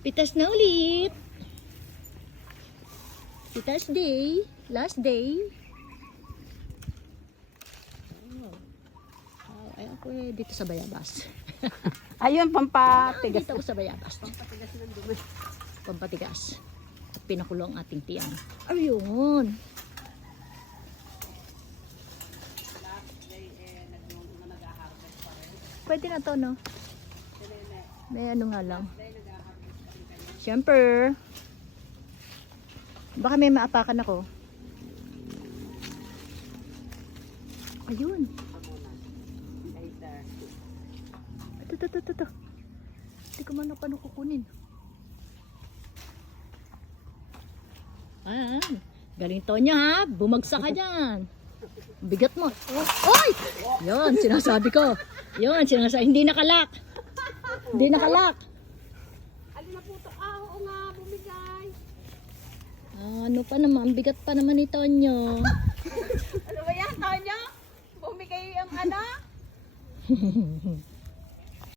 Pitas na ulit. Pitas day. Last day. Oh, ay ako dito sa Bayabas. Ayun, pampatigas. Dito ako sa Bayabas. Pampatigas ng dumi. Pampatigas. At pinakulo ang ating tiyang. Ayun. Pwede na to, no? May ano nga lang. Siyempre. Baka may maapakan ako. Ayun. Ito. Hindi ko man paano kukunin. Galing Tonya ha. Bumagsak ka dyan. Bigat mo. Oy! Yun, sinasabi ko. Yun, sinasabi. Hindi nakalak. Hindi nakalak. Alin na po ito? Oo nga, bumigay. Ano pa naman, bigat pa naman ni Tonyo. Ano ba yan, Tonya? Bumigay ang ano?